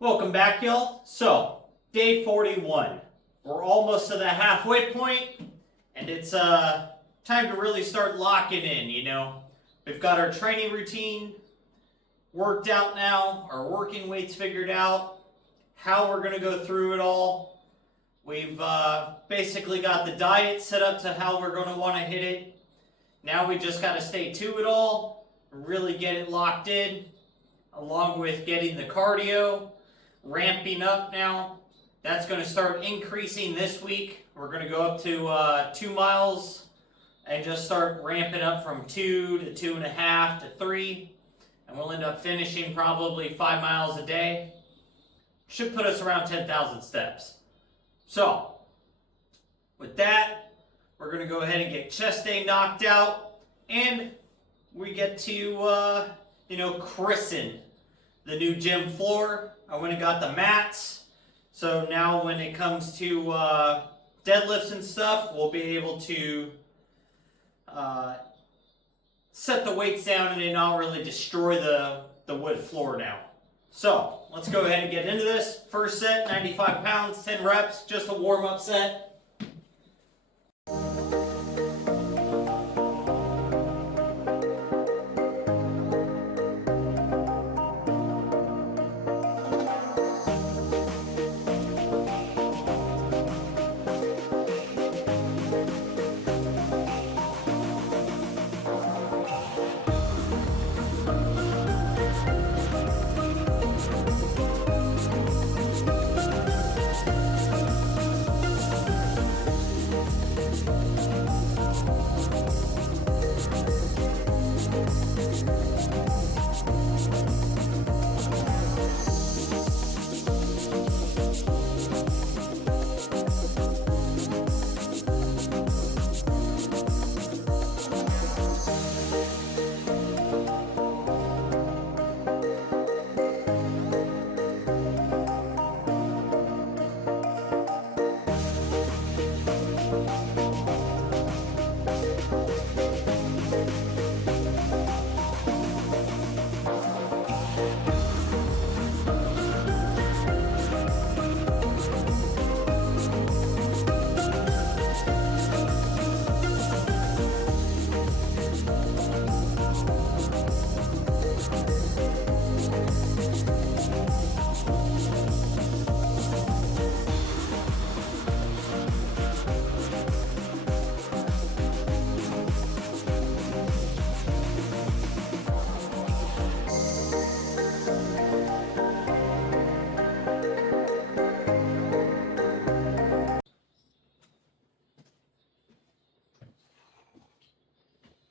Welcome back, y'all. So, day 41. We're almost to the halfway point, and it's time to really start locking in. We've got our training routine worked out now, our working weights figured out, how we're going to go through it all. We've basically got the diet set up to how we're going to want to hit it. Now we just got to stay to it all, really get it locked in, along with getting the cardio ramping up now. That's going to start increasing this week. We're going to go up to 2 miles and just start ramping up from 2 to 2.5 to 3. And we'll end up finishing probably 5 miles a day. Should put us around 10,000 steps. So, with that, we're going to go ahead and get chest day knocked out. And we get to, christen the new gym floor. I went and got the mats. So now when it comes to deadlifts and stuff, we'll be able to set the weights down and not really destroy the wood floor now. So let's go ahead and get into this. First set, 95 pounds, 10 reps, just a warm-up set.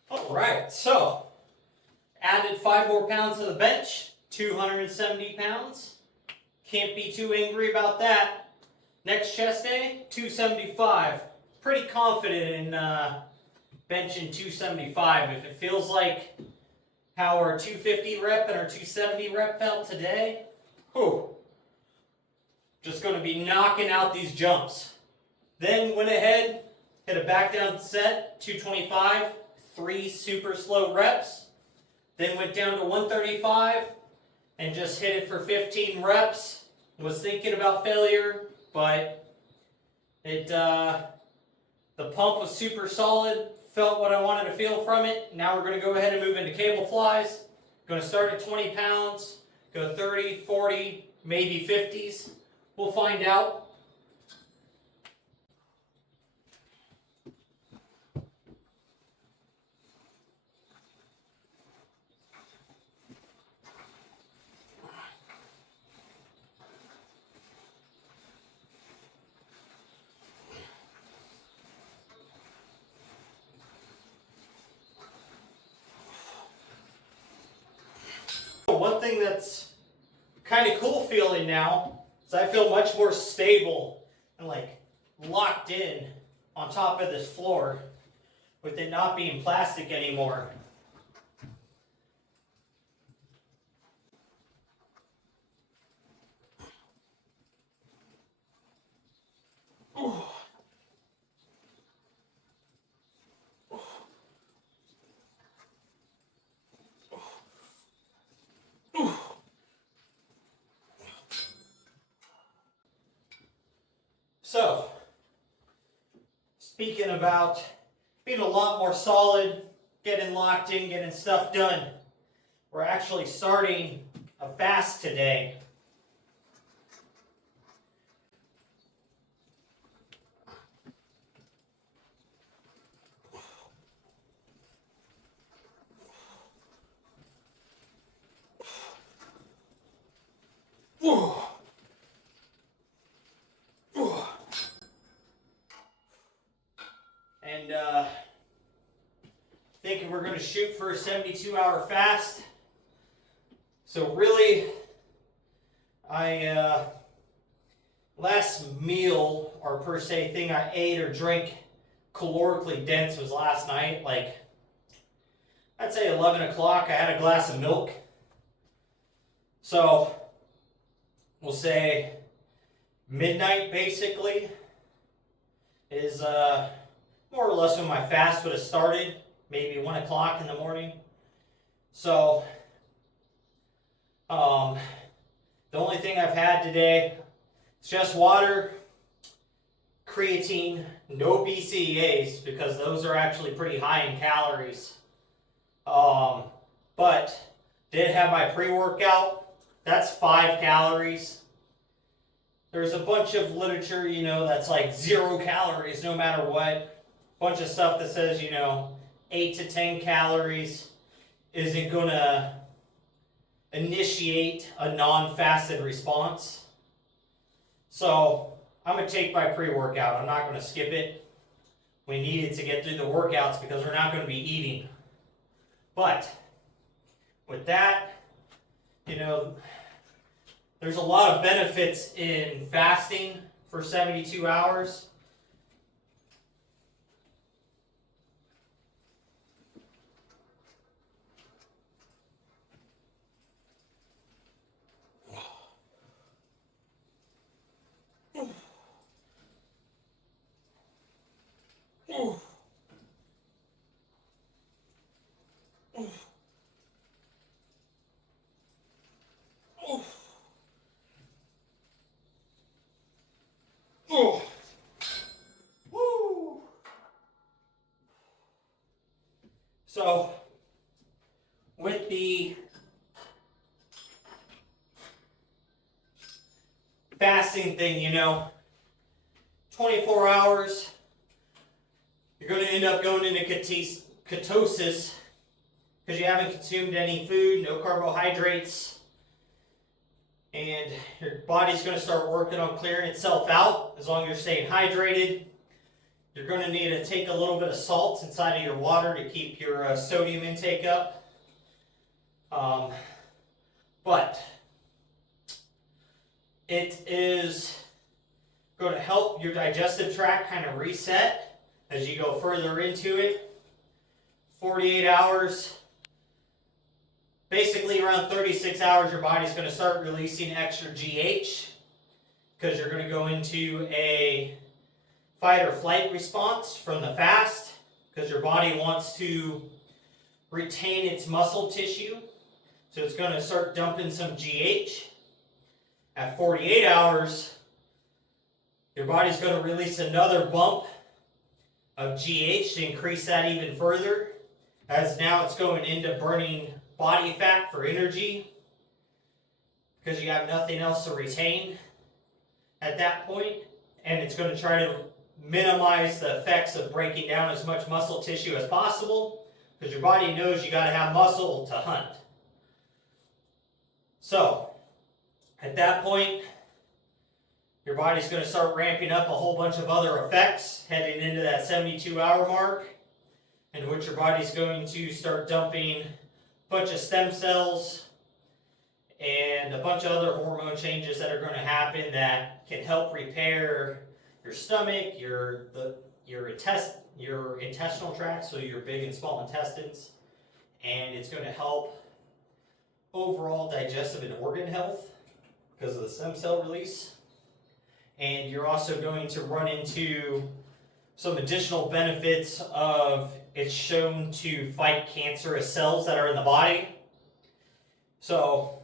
Alright, so added 5 more pounds to the bench, 270 pounds. Can't be too angry about that. Next chest day, 275. Pretty confident in benching 275. If it feels like how our 250 rep and our 270 rep felt today, just going to be knocking out these jumps. Then went ahead, hit a back down set, 225. 3 super slow reps, then went down to 135 and just hit it for 15 reps. Was thinking about failure, but the pump was super solid, felt what I wanted to feel from it. Now we're going to go ahead and move into cable flies. Going to start at 20 pounds, go 30, 40, maybe 50s. We'll find out. One thing that's kind of cool feeling now is I feel much more stable and locked in on top of this floor with it not being plastic anymore. So, speaking about being a lot more solid, getting locked in, getting stuff done, we're actually starting a fast today. And thinking we're going to shoot for a 72-hour fast. So really, last meal or per se thing I ate or drank calorically dense was last night. Like, I'd say 11 o'clock, I had a glass of milk. So, we'll say midnight basically is more or less when my fast would have started, maybe 1 o'clock in the morning. So, the only thing I've had today is just water, creatine, no BCAAs because those are actually pretty high in calories. But did have my pre-workout. That's 5 calories. There's a bunch of literature, that's like 0 calories no matter what. Bunch of stuff that says, 8 to 10 calories isn't gonna initiate a non-fasted response. So I'm gonna take my pre-workout. I'm not gonna skip it. We need it to get through the workouts because we're not gonna be eating. But with that, there's a lot of benefits in fasting for 72 hours. Woo! So, with the fasting thing, 24 hours, you're going to end up going into ketosis because you haven't consumed any food, no carbohydrates, and your body's going to start working on clearing itself out as long as you're staying hydrated. You're going to need to take a little bit of salt inside of your water to keep your sodium intake up. But it is going to help your digestive tract kind of reset as you go further into it. 48 hours. Basically around 36 hours your body's going to start releasing extra GH because you're going to go into a fight or flight response from the fast because your body wants to retain its muscle tissue. So it's going to start dumping some GH. At 48 hours, your body's going to release another bump of GH to increase that even further, as now it's going into burning body fat for energy because you have nothing else to retain at that point, and it's going to try to minimize the effects of breaking down as much muscle tissue as possible because your body knows you got to have muscle to hunt. So at that point, your body's going to start ramping up a whole bunch of other effects heading into that 72-hour mark, in which your body's going to start dumping a bunch of stem cells and a bunch of other hormone changes that are going to happen that can help repair your stomach, your intestinal tract, so your big and small intestines, and it's going to help overall digestive and organ health because of the stem cell release. And you're also going to run into some additional benefits of it's shown to fight cancerous cells that are in the body. So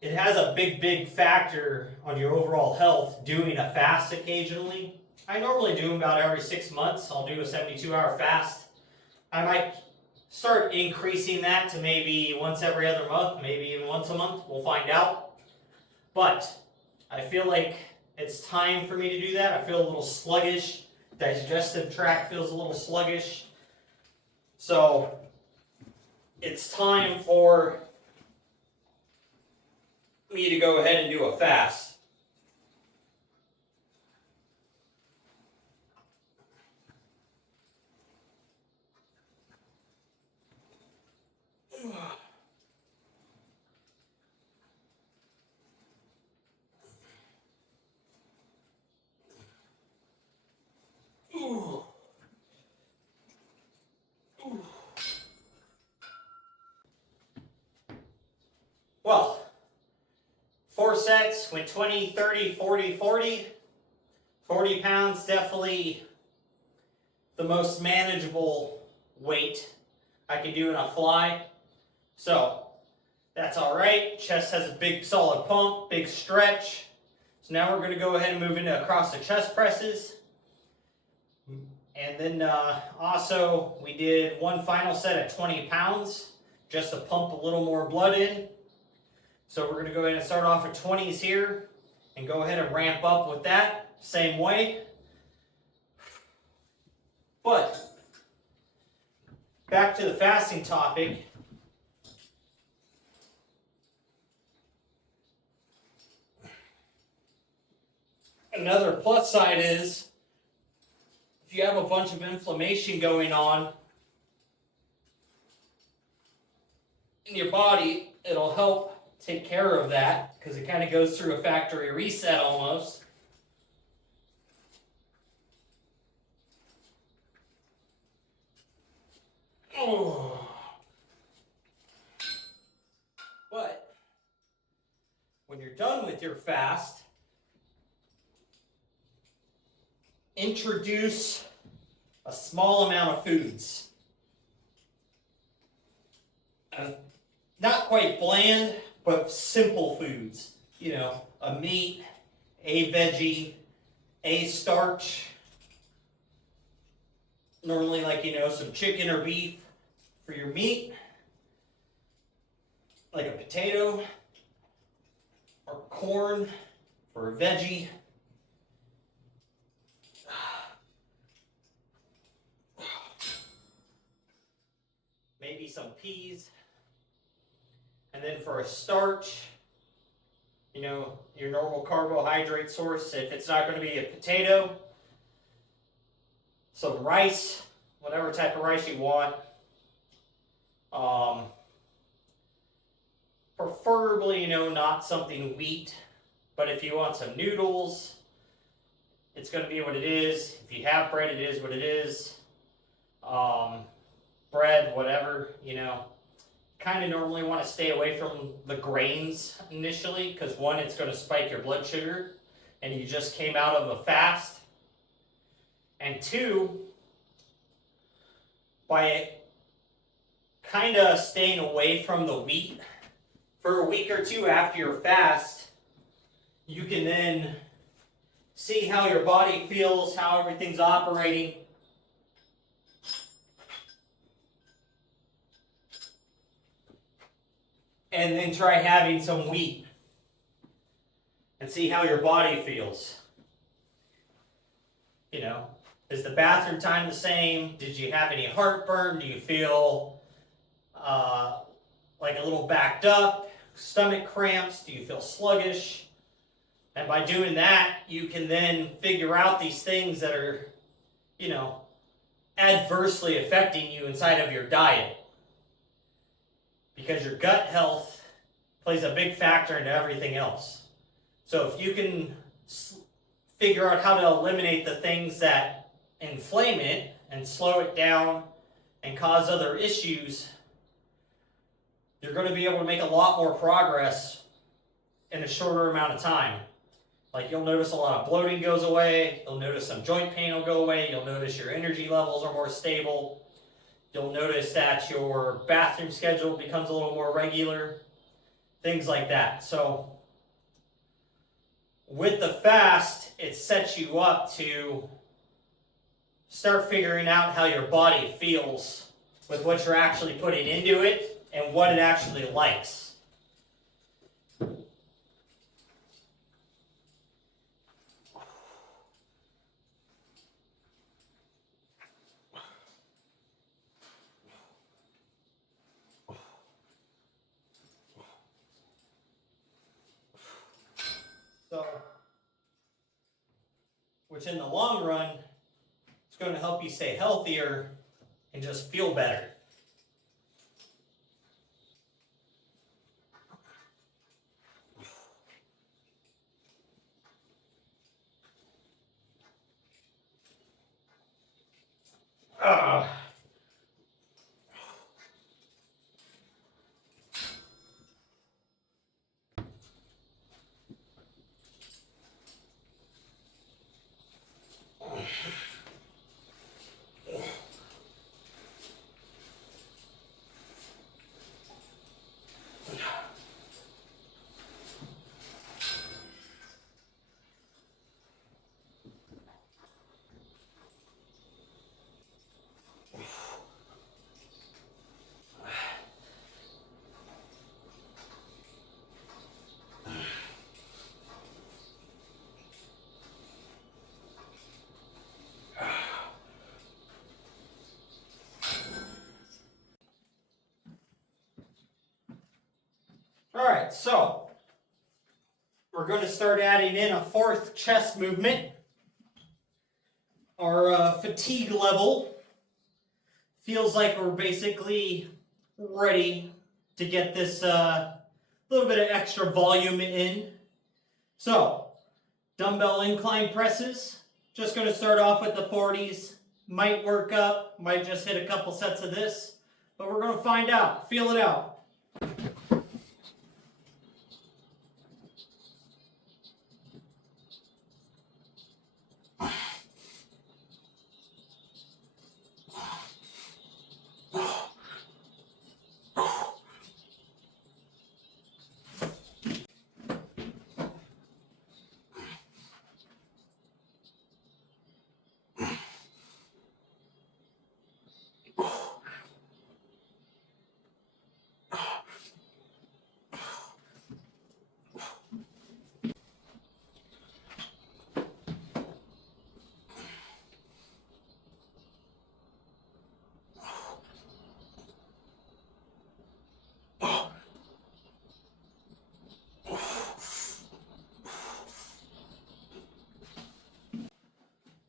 it has a big factor on your overall health doing a fast occasionally. I normally do them about every 6 months. I'll do a 72-hour fast. I might start increasing that to maybe once every other month, maybe even once a month. We'll find out. But I feel like it's time for me to do that. I feel a little sluggish. Digestive tract feels a little sluggish. So it's time for me to go ahead and do a fast. Well, 4 sets went 20, 30, 40, 40. 40 pounds, definitely the most manageable weight I could do in a fly. So that's all right. Chest has a big solid pump, big stretch. So now we're going to go ahead and move into across the chest presses. And then also we did one final set at 20 pounds just to pump a little more blood in. So we're going to go ahead and start off at 20s here and go ahead and ramp up with that same way. But back to the fasting topic. Another plus side is if you have a bunch of inflammation going on in your body, it'll help take care of that because it kind of goes through a factory reset almost. Oh. But when you're done with your fast, introduce a small amount of foods. Not quite bland, but simple foods. You know, a meat, a veggie, a starch. Normally, like, you know, some chicken or beef for your meat. Like a potato or corn for a veggie. Maybe some peas. And then for a starch, you know, your normal carbohydrate source, if it's not going to be a potato, some rice, whatever type of rice you want. Preferably, you know, not something wheat, but if you want some noodles, it's going to be what it is. If you have bread, it is what it is. Bread, whatever, you know. Kind of normally want to stay away from the grains initially because one, it's going to spike your blood sugar and you just came out of a fast. And two, by kind of staying away from the wheat for a week or two after your fast, you can then see how your body feels, how everything's operating. And then try having some wheat and see how your body feels. You know, is the bathroom time the same? Did you have any heartburn? Do you feel like a little backed up? Stomach cramps? Do you feel sluggish? And by doing that, you can then figure out these things that are, you know, adversely affecting you inside of your diet. Because your gut health plays a big factor into everything else. So if you can figure out how to eliminate the things that inflame it and slow it down and cause other issues, you're going to be able to make a lot more progress in a shorter amount of time. Like you'll notice a lot of bloating goes away, you'll notice some joint pain will go away, you'll notice your energy levels are more stable. You'll notice that your bathroom schedule becomes a little more regular. things like that. So with the fast, it sets you up to start figuring out how your body feels with what you're actually putting into it and what it actually likes. So, which in the long run is going to help you stay healthier and just feel better. Alright, so we're going to start adding in a fourth chest movement. Our fatigue level feels like we're basically ready to get this little bit of extra volume in. So, dumbbell incline presses. Just going to start off with the 40s. Might work up, might just hit a couple sets of this. But we're going to find out, feel it out.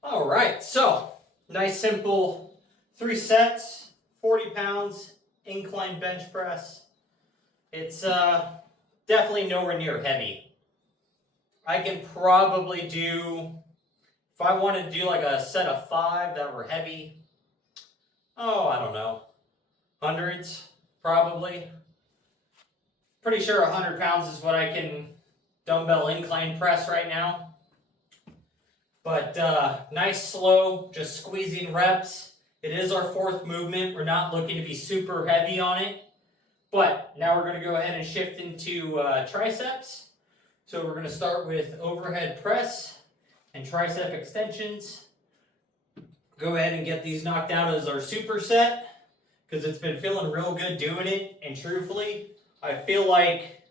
All right, so nice simple 3 sets, 40 pounds, incline bench press. It's definitely nowhere near heavy. I can probably do, if I wanted to do like a set of 5 that were heavy, I don't know, hundreds probably. Pretty sure 100 pounds is what I can dumbbell incline press right now. But nice slow, just squeezing reps. It is our 4th movement. We're not looking to be super heavy on it. But now we're going to go ahead and shift into triceps. So we're going to start with overhead press and tricep extensions. Go ahead and get these knocked out as our superset because it's been feeling real good doing it. And truthfully, I feel like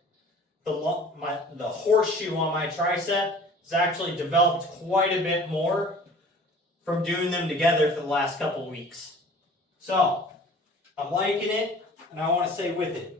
the horseshoe on my tricep has actually developed quite a bit more from doing them together for the last couple weeks. So, I'm liking it, and I want to stay with it.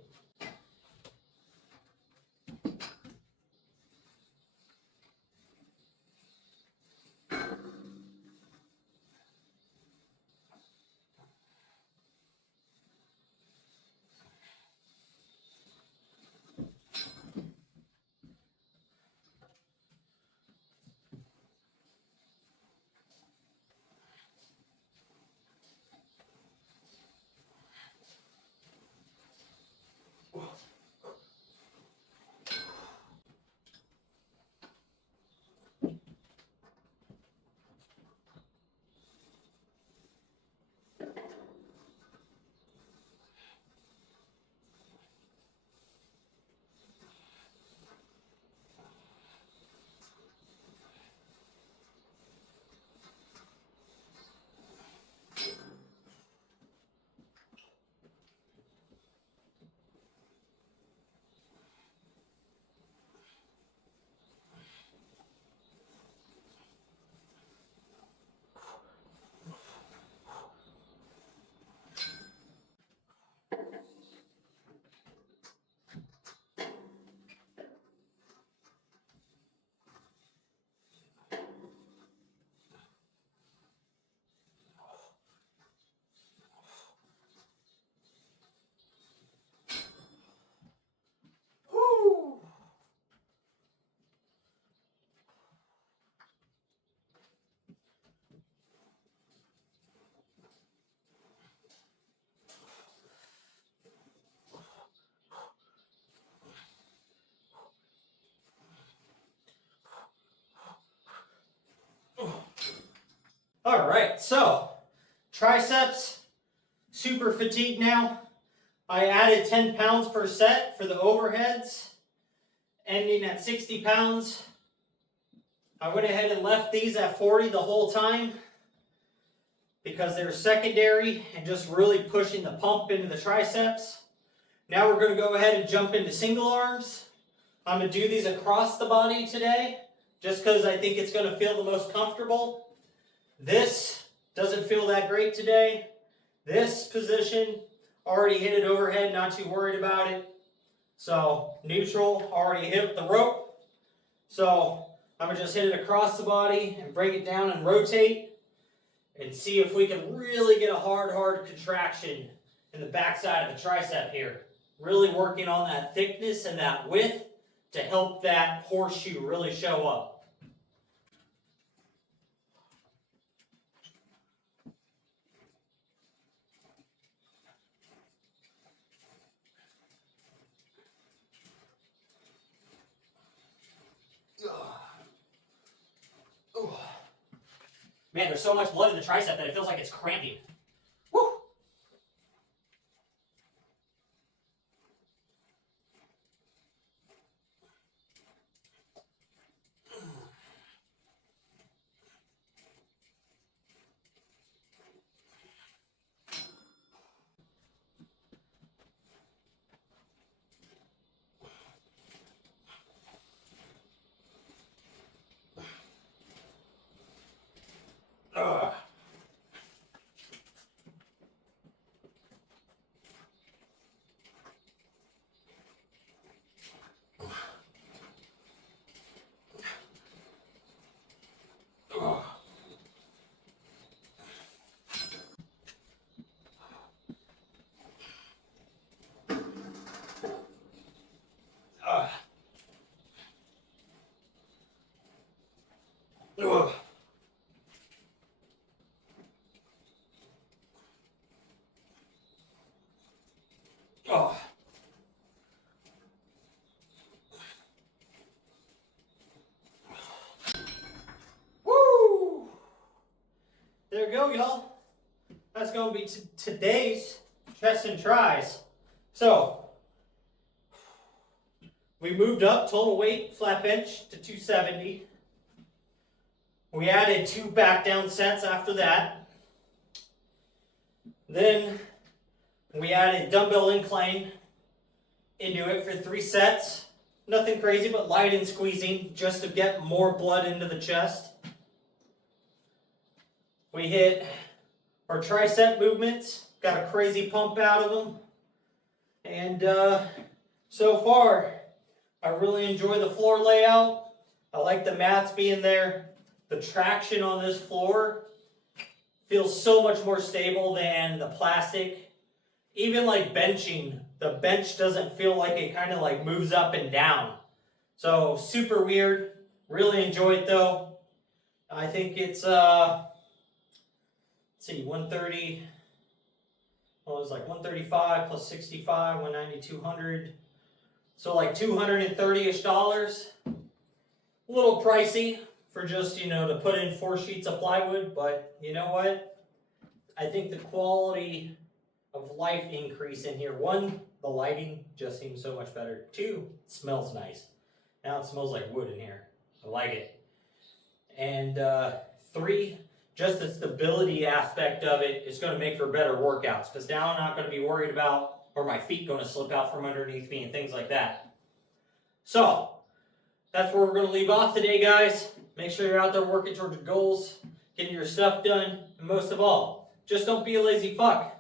Alright, so triceps, super fatigued now. I added 10 pounds per set for the overheads, ending at 60 pounds. I went ahead and left these at 40 the whole time because they're secondary and just really pushing the pump into the triceps. Now we're going to go ahead and jump into single arms. I'm going to do these across the body today just because I think it's going to feel the most comfortable. This doesn't feel that great today. This position, already hit it overhead, not too worried about it. So neutral, already hit the rope. So I'm going to just hit it across the body and break it down and rotate and see if we can really get a hard contraction in the backside of the tricep here. Really working on that thickness and that width to help that horseshoe really show up. Man, there's so much blood in the tricep that it feels like it's cramping. Woo! Woo! There we go, y'all. That's going to be today's chest and tries. So, we moved up total weight, flat bench, to 270. We added 2 back down sets after that. Then we added dumbbell incline into it for 3 sets. Nothing crazy, but light and squeezing just to get more blood into the chest. We hit our tricep movements, got a crazy pump out of them. And so far, I really enjoy the floor layout. I like the mats being there. The traction on this floor feels so much more stable than the plastic. Even like benching, the bench doesn't feel like it kind of like moves up and down. So super weird. Really enjoy it though. I think it's let's see, 130. Well, it was like 135 plus 65, 190, 200. So like $230-ish. A little pricey for just, to put in 4 sheets of plywood, but you know what? I think the quality of life increase in here. 1, the lighting just seems so much better. 2, it smells nice. Now it smells like wood in here. I like it. And 3, just the stability aspect of it is going to make for better workouts, because now I'm not going to be worried about, or my feet going to slip out from underneath me and things like that. So, that's where we're going to leave off today, guys. Make sure you're out there working towards your goals, getting your stuff done, and most of all, just don't be a lazy fuck.